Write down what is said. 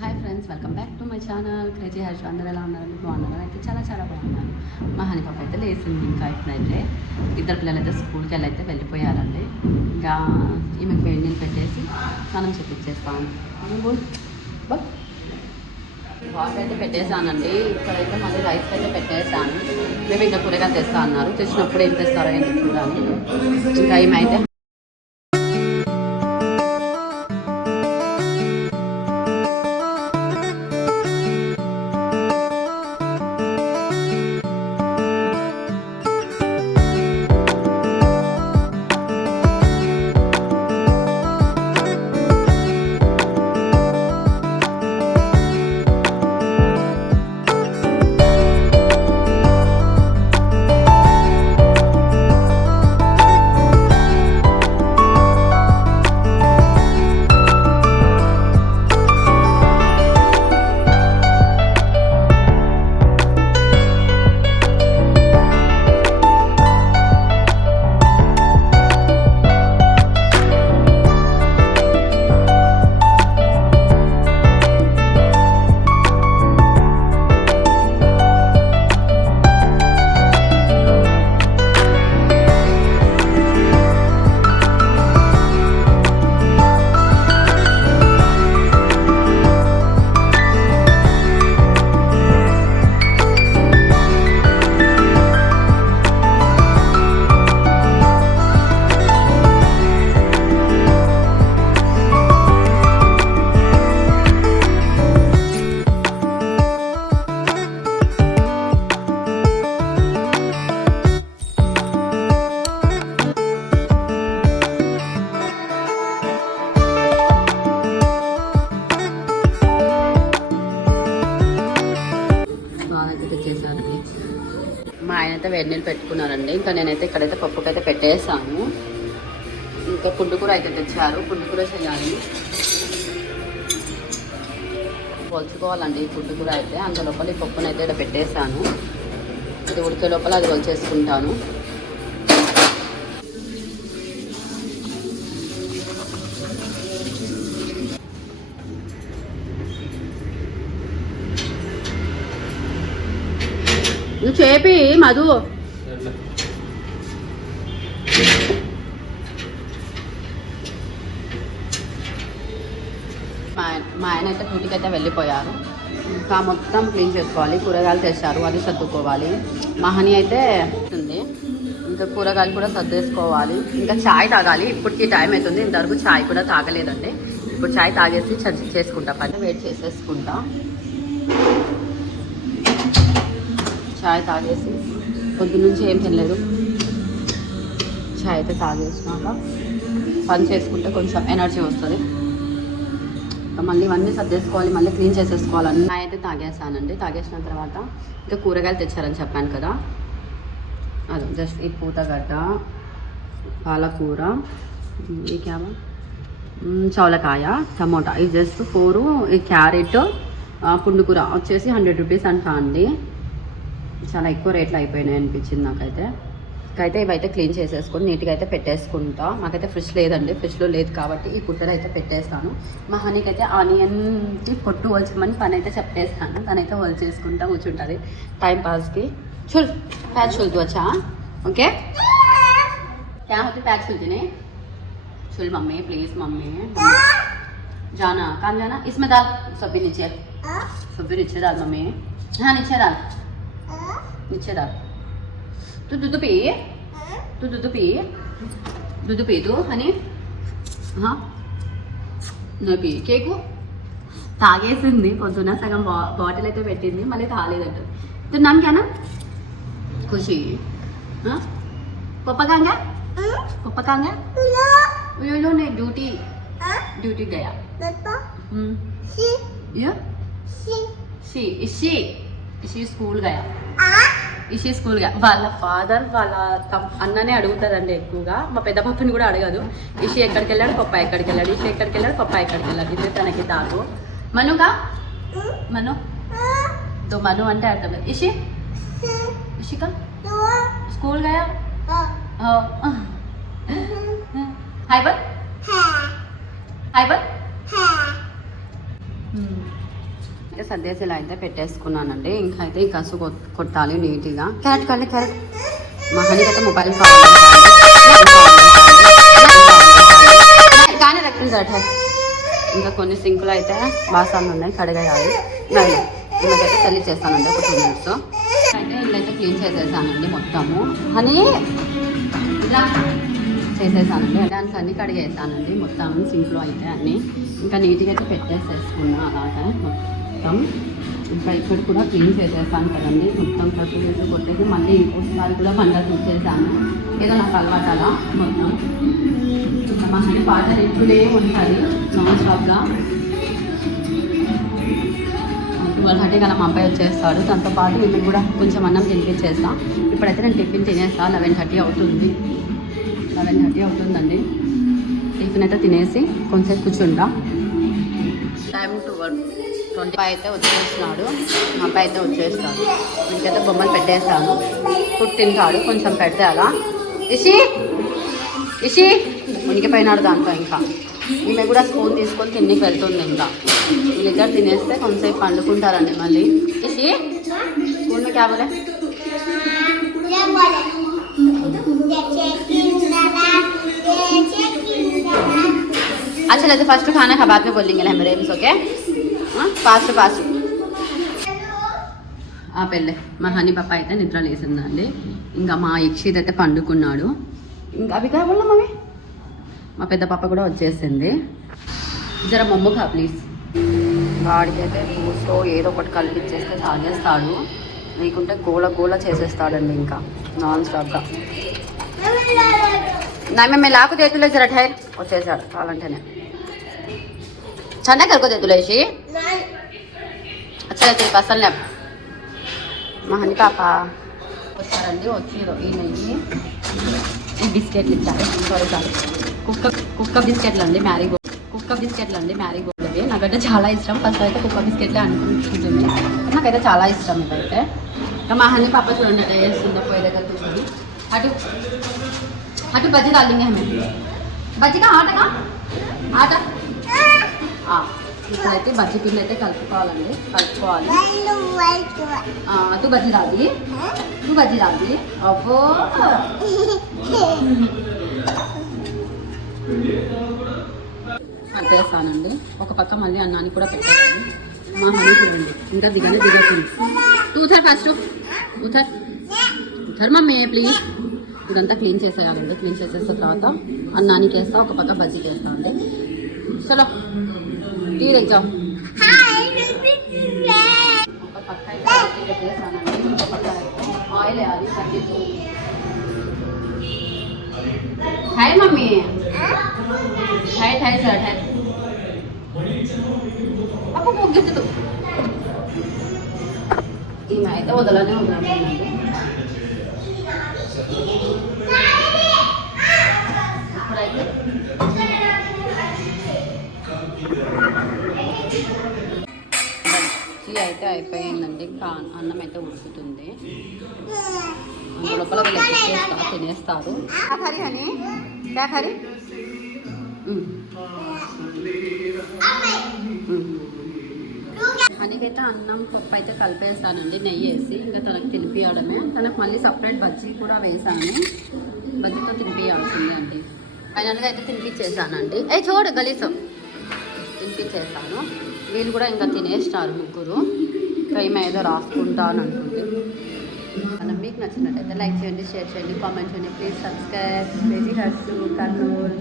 Hi friends, welcome back to my channel crazy Harsh. అందరూ ఎలా ఉన్నారు? బాగున్నారు? అయితే చాలా బాగున్నాను. మా హనీ పాప అయితే లేచింది. ఇంకా ఇప్పుడైతే ఇద్దరు పిల్లలు అయితే స్కూల్కి వెళ్ళిపోయారండి. ఇంకా ఈమెకు వేడి నీళ్ళు పెట్టేసి మనం చెప్పించేస్తాము. వాటర్ అయితే పెట్టేసానండి. ఇక్కడైతే మళ్ళీ రైస్ అయితే పెట్టేసాను. మేము ఇంకా కూరగాయలు తెస్తా అన్నారు. తెచ్చినప్పుడు ఏం తెస్తారో ఏంటి చూడాలి. ఇంకా ఏమైతే మా ఆయన అయితే వేడి నీళ్ళు పెట్టుకున్నారండి. ఇంకా నేనైతే ఇక్కడైతే పప్పుకైతే పెట్టేసాను. ఇంకా పుండుకూర అయితే తెచ్చారు. పుండుకూర చేయాలి, పొలుచుకోవాలండి ఈ పుండుకూర అయితే. అంత లోపల ఈ పప్పునైతే ఇక్కడ పెట్టేసాను. ఇది ఉడికే లోపల అది వచ్చేసుకుంటాను. నువ్వు చేపి మధు. మా ఆయన అయితే డ్యూటీకి అయితే వెళ్ళిపోయారు. ఇంకా మొత్తం క్లీన్ చేసుకోవాలి. కూరగాయలు తెచ్చారు, అది సర్దుకోవాలి. మా హనీ అయితే ఉంది. ఇంకా కూరగాయలు కూడా సర్దేసుకోవాలి. ఇంకా చాయ్ తాగాలి. ఇప్పటికి టైం అవుతుంది. ఇంతవరకు చాయ్ కూడా తాగలేదండి. ఇప్పుడు చాయ్ తాగేసి చేసుకుంటా. పైన వెయిట్ చేసేసుకుంటా. చాయ్ తాగేసి పొద్దున్నుంచి ఏం తినలేదు. చాయ్ అయితే తాగేసినాక పని చేసుకుంటే కొంచెం ఎనర్జీ వస్తుంది. మళ్ళీ ఇవన్నీ సర్దేసుకోవాలి, మళ్ళీ క్లీన్ చేసేసుకోవాలని. చాయ్ అయితే తాగేసానండి. తాగేసిన తర్వాత ఇంకా కూరగాయలు తెచ్చారని చెప్పాను కదా, అది జస్ట్ ఈ పూతగడ్డ, పాలకూర, ఈ చౌలకాయ, టమోటా, ఇది జస్ట్ 4. ఈ క్యారెట్, పుండుకూర వచ్చేసి 100 రూపీస్ అంటా అండి. చాలా ఎక్కువ రేట్లు అయిపోయినాయి అనిపించింది నాకైతే. ఇంకైతే ఇవైతే క్లీన్ చేసేసుకొని నీట్గా అయితే పెట్టేసుకుంటా. మాకైతే ఫ్రిడ్జ్ లేదండి. ఫ్రిడ్జ్లో లేదు కాబట్టి ఈ పుట్టలు అయితే పెట్టేస్తాను. మా హనీకి అయితే ఆనియన్కి పొట్టు వల్చమని పని అయితే చెప్పేస్తాను. తనైతే వల్చేసుకుంటా కూర్చుంటుంది టైంపాస్కి. చూడు ప్యాచ్ చూలుతూ వచ్చా. ఓకే क्या होती पैक चलती नहीं. चल मम्मी प्लीज मम्मी जाना. कहाँ जाना? इसमें डाल. सब भी नीचे डाल मम्मी. हाँ नीचे डाल. तू दूध पी. दूध पी तू हनी. हाँ నువ్వు పీ. కేకు తాగేసింది. పొద్దున సగం బాటిల్ అయితే పెట్టింది, మళ్ళీ తాగలేదంట. తిన్నాం క్యానా ఖుషి. पप्पा कहाँ गया? उन्होंने ने ड्यूटी गया. इसी स्कूल गया. వాళ్ళ ఫాదర్ వాళ్ళ అన్ననే అడుగుతుందండి ఎక్కువగా. మా పెద్ద పప్పని కూడా అడగదు. ఇషి ఎక్కడికి వెళ్ళాడు, పప్ప ఎక్కడికి వెళ్ళాడు, ఇషి ఎక్కడికి వెళ్ళాడు, పప్ప ఎక్కడికి వెళ్ళాడు. ఇది తనకి తాగు. మనుగా మను తో మను అంటే అర్థం లేదు. ఇషిక స్కూల్ గయా. हाय बल. అయితే సర్దేసి ఇలా అయితే పెట్టేసుకున్నానండి. ఇంకా అయితే ఈ కసు కొట్టాలి నీట్గా. క్యారెట్ మా హనీకి అయితే మొబైల్ కావాలి కానీ రక్తం. ఇంకా కొన్ని సింకులు అయితే బాసాలు ఉన్నాయి, కడిగేయాలి. ఈమెకైతే చల్లి చేస్తానండి ఒక 2 minutes. అయితే ఇల్లైతే క్లీన్ చేసేసానండి మొత్తము. హనీ ఇలా చేసేసానండి. డాన్స్ అన్నీ కడిగేసానండి మొత్తం సింక్లో అయితే అన్నీ. ఇంకా నీట్గా అయితే పెట్టేసేసుకున్నా అలాగా మొత్తం. ఇంకా ఇక్కడ కూడా క్లీన్ చేసేసాను కదండి మొత్తం. కసు వేసి కొట్టేసి మళ్ళీ ఇంకోసారి కూడా బండ చూసేసాను. ఏదో నాకు అలవాటు అలా మొత్తం. ఇంకా మా హనీ పాట ఇప్పుడే ఉంటుంది నాన్ స్టాప్గా. 12:30 కల్లా మా అబ్బాయి వచ్చేస్తాడు. దాంతోపాటు వీళ్ళకి కూడా కొంచెం అన్నం తినిపించేస్తాను. ఇప్పుడైతే నేను టిఫిన్ తినేస్తాను. 11:30 అవుతుంది. 11:30 అవుతుందండి. టిఫిన్ అయితే తినేసి కొంచెంసేపు కూర్చుంటా. టైం 12:20 అయితే వచ్చేస్తున్నాడు. మా అబ్బాయి అయితే వచ్చేస్తాడు. వీటికైతే బొమ్మలు పెట్టేస్తాను. ఫుడ్ తింటాడు. కొంచెం పెడితే అలా ఇషి ఉనికిపోయినాడు దాంట్లో. ఇంకా ఈమె కూడా స్పూన్ తీసుకొని తిండికి వెళ్తుంది. ఇంకా వీళ్ళిద్దరు తినేస్తే కొంచెంసేపు పండుకుంటారండి మళ్ళీ. ఇషి స్కూల్ में क्या बोले? अच्छा लेते फर्स्ट खाना खा बाद में बोलेंगे हमारे रेम्स. ओके फास्ट ఆ పెళ్ళే. మా హనీ పాప అయితే నిద్ర లేసిందండి. ఇంకా మా ఇక్షిత్ అయితే పండుకున్నాడు. ఇంకా అవి కావాలా మమ్మీ? మా పెద్ద పాప కూడా వచ్చేసింది. జర మమ్ము కా ప్లీజ్. వాడికి అయితే ఫ్రూట్స్లో ఏదో ఒకటి కలిపించేస్తే తాగేస్తాడు. లేకుంటే గోల చేసేస్తాడండి ఇంకా నాన్ స్టాప్గా. నా మేము లాకు తెతులే జర ఠైర్ వచ్చేసాడు కావాలంటేనే. చండా కరుకో తెతులేసి అచ్చా అయితే అసలు మా హనీ పాప వచ్చారండి. వచ్చి ఈ నెయ్యి ఈ బిస్కెట్లు ఇచ్చారు. సారీ కుక్క బిస్కెట్లు అండి మ్యారీగోల్డ్ అవి నాకైతే చాలా ఇష్టం. ఫస్ట్ అయితే కుక్క బిస్కెట్లే అనుకుంటుంది. నాకైతే చాలా ఇష్టం ఇదైతే. ఇంకా మా హనీ పాప చూడండి అట్లా వేస్తుందో పోయే దగ్గర కూర్చొని. అటు బజ్జీ डालेंगे हमें బజ్జీ का ఆట ఇప్పుడైతే బజ్జీ పిండి అయితే కలుపుకోవాలి. తు బజ్జీ రాది అబ్బో కలిపేస్తానండి. ఒక పక్క మళ్ళీ అన్నాన్ని కూడా పెట్టేయాలి. మా హనీ చూడండి ఇంకా దిగేస్తుంది. ఉథర్ ఫస్ట్ ఉథర్ మమ్మీ ప్లీజ్. ఇదంతా క్లీన్ చేసేయాలండి. క్లీన్ చేసేసిన తర్వాత అన్నానికి వేస్తా, ఒక పక్క బజ్జీకి వేస్తా అండి. చలో టీ తెచ్చాం. ఒక పక్క అయితే పెట్టేసానండి. ఇంకో పక్క ఆయిల్ వేయాలి. Hi mummy hi sir hi అప్ప ముగ్గుతుంది. ఈమె అయితే వదలనే వదలండి. ఇప్పుడైతే బజ్జీ అయితే అయిపోయిందండి. అన్నం అయితే ఉడుకుతుంది. లోపల తినేస్తారు. హనీకైతే అన్నం పప్పు అయితే కలిపేస్తానండి నెయ్యి వేసి. ఇంకా తనకు తినిపించడమే. తనకు మళ్ళీ సపరేట్ బజ్జీ కూడా వేసాను. బజ్జీతో తినిపించాల్సిందే అండి. ఫైనల్గా అయితే తినిపించేసానండి. చూడు గలీసం తినిపించేస్తాను. వీళ్ళు కూడా ఇంకా తినేస్తారు ముగ్గురు. ఇంకా ఈమె ఏదో రాసుకుంటాను అంటుంది. మీకు నచ్చినట్టయితే లైక్ చేయండి, షేర్ చేయండి, కామెంట్ చేయండి. Please subscribe. క్రేజీ హర్సు కర్నూల్.